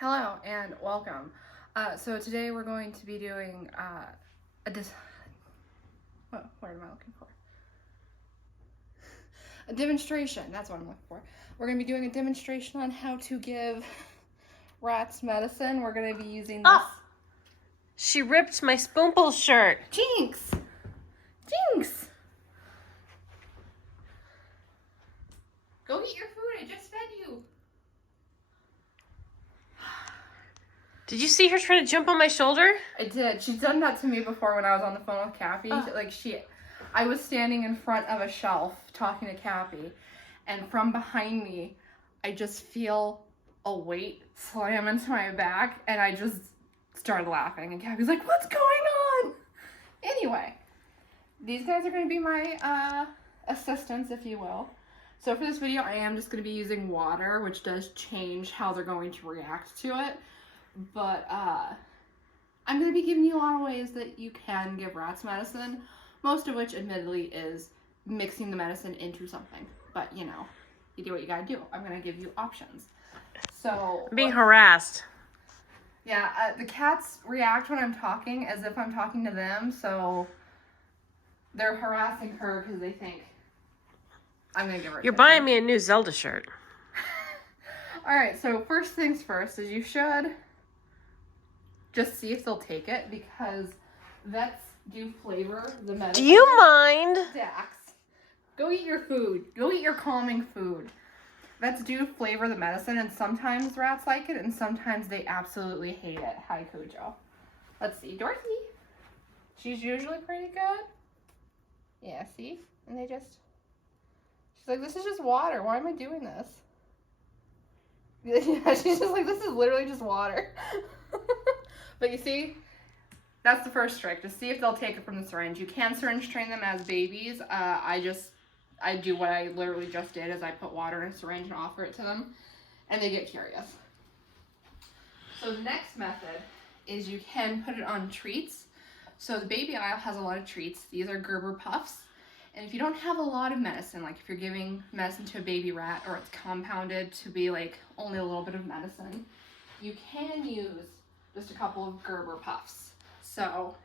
Hello and welcome. So today we're going to be doing what word am I looking for? A demonstration. That's what I'm looking for. We're going to be doing a demonstration on how to give rats medicine. We're going to be using this. Oh, she ripped my Spoonful shirt. Jinx! Jinx! Go eat your food. I just fed you. Did you see her trying to jump on my shoulder? I did. She's done that to me before when I was on the phone with Cappy. I was standing in front of a shelf talking to Cappy, and from behind me, I just feel a weight slam into my back, and I just started laughing, and Cappy's like, "What's going on?" Anyway, these guys are going to be my assistants, if you will. So for this video, I am just going to be using water, which does change how they're going to react to it. But I'm going to be giving you a lot of ways that you can give rats medicine, most of which admittedly is mixing the medicine into something. But, you know, you do what you got to do. I'm going to give you options. So I'm being harassed. Yeah, the cats react when I'm talking as if I'm talking to them, so they're harassing her because they think I'm going to give her You're buying me a new Zelda shirt. Alright, so first things first is you should just see if they'll take it, because vets do flavor the medicine. Do you mind? Dax, go eat your food. Go eat your calming food. Vets do flavor the medicine, and sometimes rats like it, and sometimes they absolutely hate it. Hi, Cujo. Let's see. Dorothy. She's usually pretty good. Yeah, see? And they just... She's like, this is just water. Why am I doing this? Yeah, she's just like, this is literally just water. But you see, that's the first trick. Just see if they'll take it from the syringe. You can syringe train them as babies. I do what I literally just did, is I put water in a syringe and offer it to them, and they get curious. So the next method is you can put it on treats. So the baby aisle has a lot of treats. These are Gerber Puffs. And if you don't have a lot of medicine, like if you're giving medicine to a baby rat, or it's compounded to be like only a little bit of medicine, you can use just a couple of Gerber Puffs. So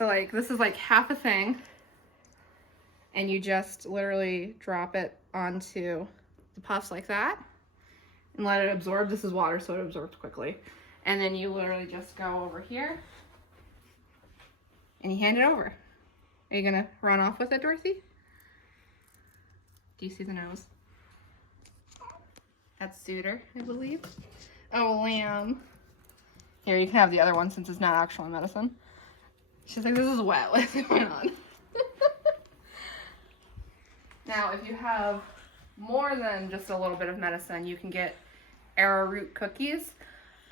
like this is like half a thing, and you just literally drop it onto the puffs like that and let it absorb. This is water, so it absorbs quickly. And then you literally just go over here and you hand it over. Are you gonna run off with it, Dorothy? Do you see the nose? That's Suitor, I believe. Oh, Lamb. Here, you can have the other one since it's not actual medicine. She's like, this is wet. What's going on? Now, if you have more than just a little bit of medicine, you can get arrowroot cookies,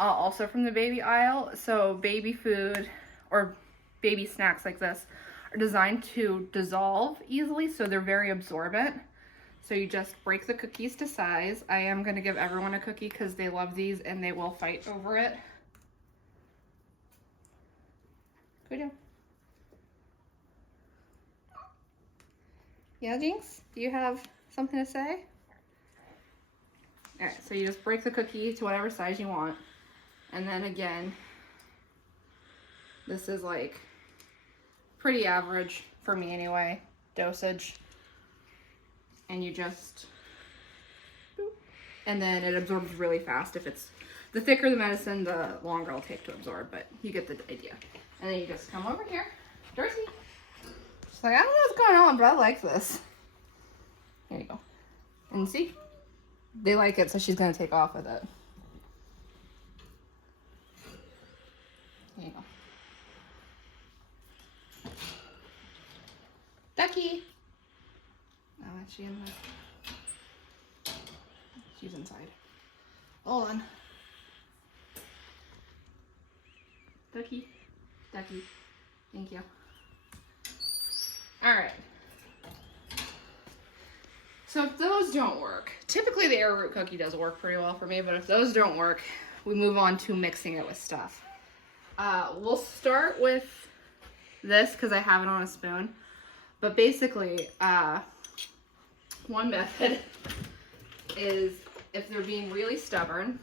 also from the baby aisle. So baby food or baby snacks like this are designed to dissolve easily, so they're very absorbent. So you just break the cookies to size. I am going to give everyone a cookie because they love these and they will fight over it. Good job. Yeah, Jinx? Do you have something to say? Alright, so you just break the cookie to whatever size you want. And then again, this is like pretty average for me anyway, dosage. And you just, and then it absorbs really fast. If it's, the thicker the medicine, the longer it'll take to absorb, but you get the idea. And then you just come over here. Dorothy. She's like, I don't know what's going on, but I like this. Here you go. And see? They like it, so she's going to take off with it. Here you go. Ducky. Oh, is she in the... She's inside. Hold on. Ducky. Ducky. Thank you. Alright. So if those don't work, typically the arrowroot cookie does work pretty well for me, but if those don't work, we move on to mixing it with stuff. We'll start with this because I have it on a spoon. But basically, one method is if they're being really stubborn,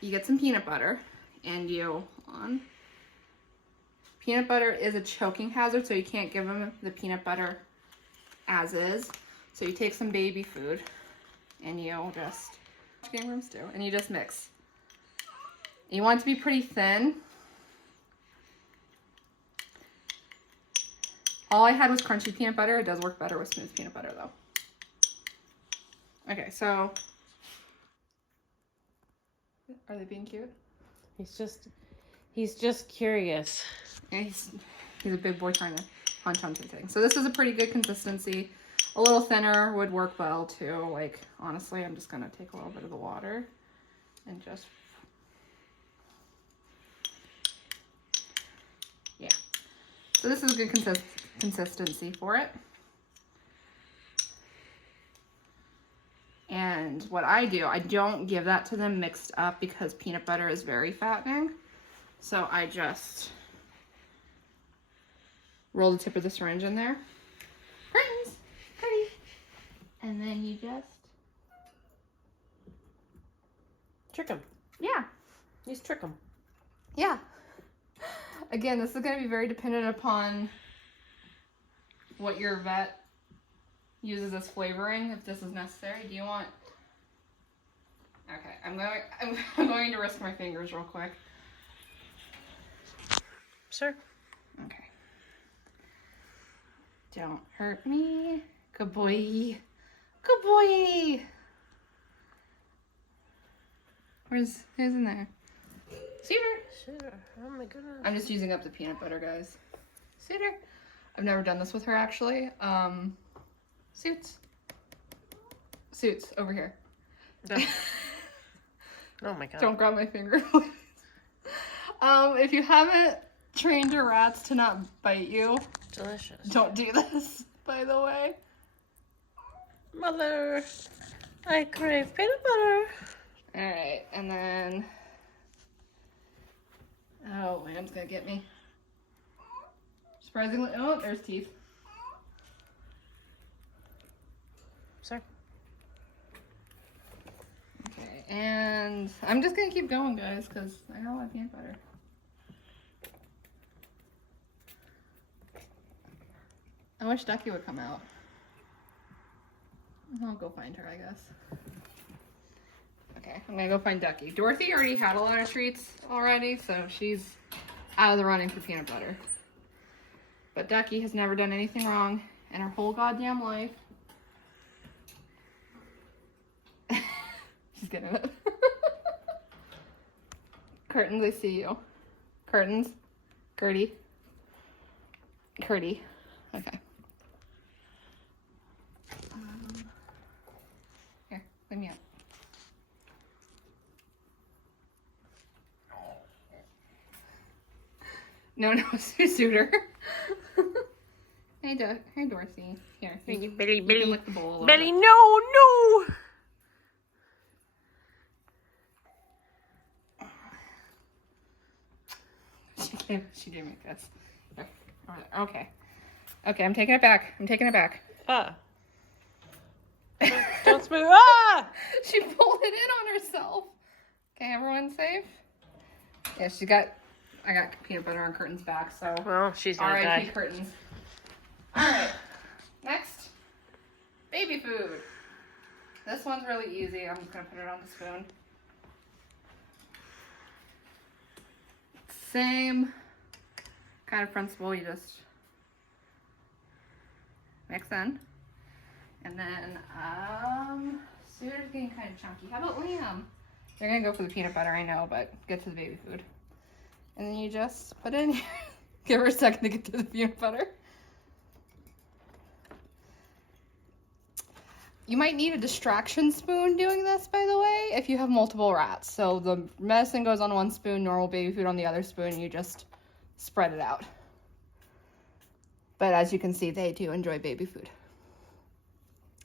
you get some peanut butter and peanut butter is a choking hazard, so you can't give them the peanut butter as is. So you take some baby food and you just, game rooms do, and you just mix. You want it to be pretty thin. All I had was crunchy peanut butter. It does work better with smooth peanut butter though. Okay, so are they being cute? He's just curious. Yeah, he's a big boy trying to punch onto things. So this is a pretty good consistency. A little thinner would work well too. Like, honestly, I'm just gonna take a little bit of the water and just, yeah. So this is a good consistency for it. And what I do, I don't give that to them mixed up because peanut butter is very fattening. So I just roll the tip of the syringe in there. Curtains! Curtain! And then you just Trick him. yeah. Just trick him. Yeah. Again, this is going to be very dependent upon what your vet uses as flavoring, if this is necessary. Do you want... Okay, I'm going to risk my fingers real quick. Sure. Okay. Don't hurt me. Good boy. Good boy. Who's in there? Cedar. Sure. Oh my goodness. I'm just using up the peanut butter, guys. Cedar. I've never done this with her, actually. Suits, over here. Oh my god. Don't grab my finger, please. If you haven't trained your rats to not bite you, Delicious. don't do this, by the way. Mother, I crave peanut butter. Alright, and then... Oh, Lamb's gonna get me. Surprisingly, oh, there's teeth. Sir. Okay, and I'm just gonna keep going, guys, because I got a lot of peanut butter. I wish Ducky would come out. I'll go find her, I guess. Okay, I'm gonna go find Ducky. Dorothy already had a lot of treats already, so she's out of the running for peanut butter. But Ducky has never done anything wrong in her whole goddamn life. She's getting it. Curtains, I see you. Curtains. Gertie. Curdy. Okay. Here, let me out. No, Suitor. Hey, Dorothy. Here, you Billy, can lick the bowl a little Billy, bit. no. She gave me a kiss. There, over there. Okay. Okay, I'm taking it back. Ah. Don't smooth. Ah! She pulled it in on herself. Okay, everyone safe? Yeah, I got peanut butter on Curtain's back, so. Well, she's gonna R.I.P. die. Curtains. Alright. Next. Baby food. This one's really easy. I'm just gonna put it on the spoon. Same kind of principle, you just mix in. And then, Suitor's getting kind of chunky. How about Liam? They're gonna go for the peanut butter, I know, but get to the baby food. And then you just put it in here. Give her a second to get to the peanut butter. You might need a distraction spoon doing this, by the way, if you have multiple rats. So the medicine goes on one spoon, normal baby food on the other spoon, and you just spread it out. But as you can see, they do enjoy baby food.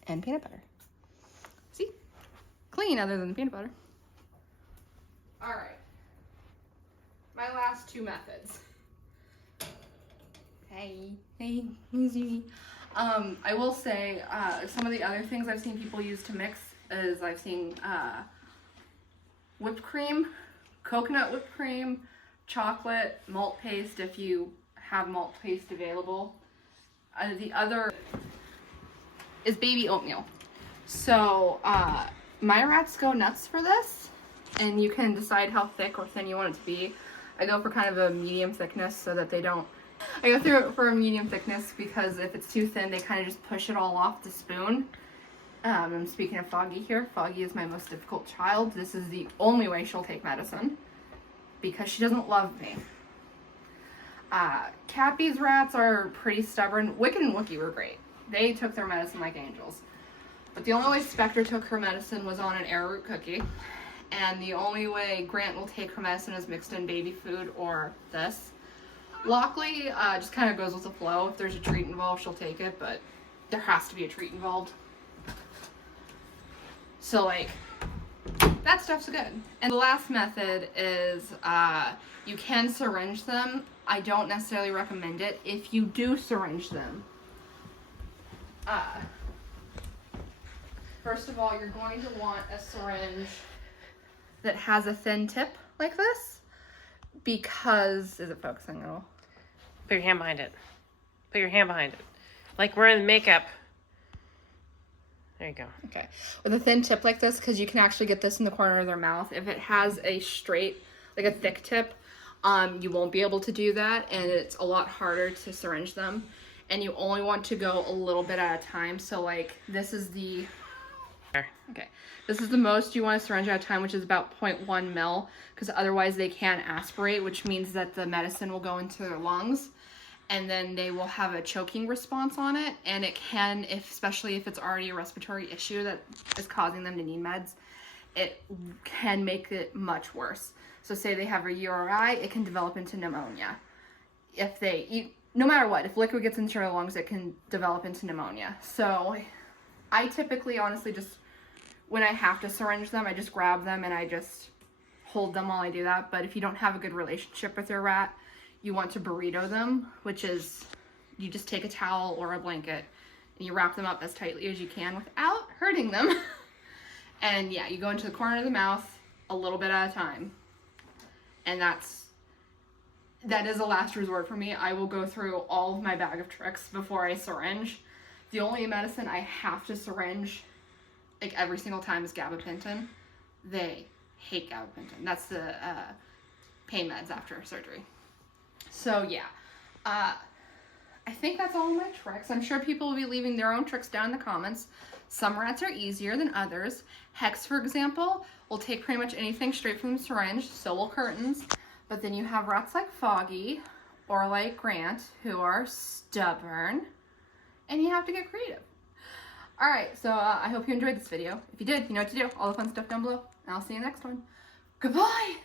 And peanut butter. See? Clean other than the peanut butter. All right. My last two methods. Hey, easy. I will say some of the other things I've seen people use to mix is I've seen whipped cream, coconut whipped cream, chocolate, malt paste if you have malt paste available. The other is baby oatmeal. So my rats go nuts for this, and you can decide how thick or thin you want it to be. I go for kind of a medium thickness so that they don't. I go through it for a medium thickness because if it's too thin, they kind of just push it all off the spoon. I'm speaking of Foggy here. Foggy is my most difficult child. This is the only way she'll take medicine because she doesn't love me. Cappy's rats are pretty stubborn. Wicked and Wookie were great. They took their medicine like angels. But the only way Spectre took her medicine was on an arrowroot cookie. And the only way Grant will take her medicine is mixed in baby food or this. Lockley just kind of goes with the flow. If there's a treat involved, she'll take it, but there has to be a treat involved. So, like, that stuff's good. And the last method is you can syringe them. I don't necessarily recommend it. If you do syringe them, first of all, you're going to want a syringe that has a thin tip like this because, is it focusing at all? Put your hand behind it. Put your hand behind it. Like we're in makeup. There you go. Okay. With a thin tip like this, because you can actually get this in the corner of their mouth. If it has a straight, like a thick tip, you won't be able to do that, and it's a lot harder to syringe them. And you only want to go a little bit at a time. So, like, this is the... Okay. This is the most you want to syringe at a time, which is about 0.1 mil, because otherwise they can't aspirate, which means that the medicine will go into their lungs, and then they will have a choking response on it, and it can, especially if it's already a respiratory issue that is causing them to need meds, it can make it much worse. So say they have a URI, it can develop into pneumonia. If they eat, no matter what, if liquid gets into their lungs, it can develop into pneumonia. So I typically, honestly, just, when I have to syringe them, I just grab them and I just hold them while I do that. But if you don't have a good relationship with your rat, you want to burrito them, which is you just take a towel or a blanket and you wrap them up as tightly as you can without hurting them. And yeah, you go into the corner of the mouth a little bit at a time. And that is a last resort for me. I will go through all of my bag of tricks before I syringe. The only medicine I have to syringe like every single time is gabapentin. They hate gabapentin. That's the pain meds after surgery. So yeah, I think that's all of my tricks. I'm sure people will be leaving their own tricks down in the comments. Some rats are easier than others. Hex, for example, will take pretty much anything straight from the syringe, so will curtains. But then you have rats like Foggy or like Grant who are stubborn, and you have to get creative. Alright, so I hope you enjoyed this video. If you did, you know what to do. All the fun stuff down below. And I'll see you next one. Goodbye!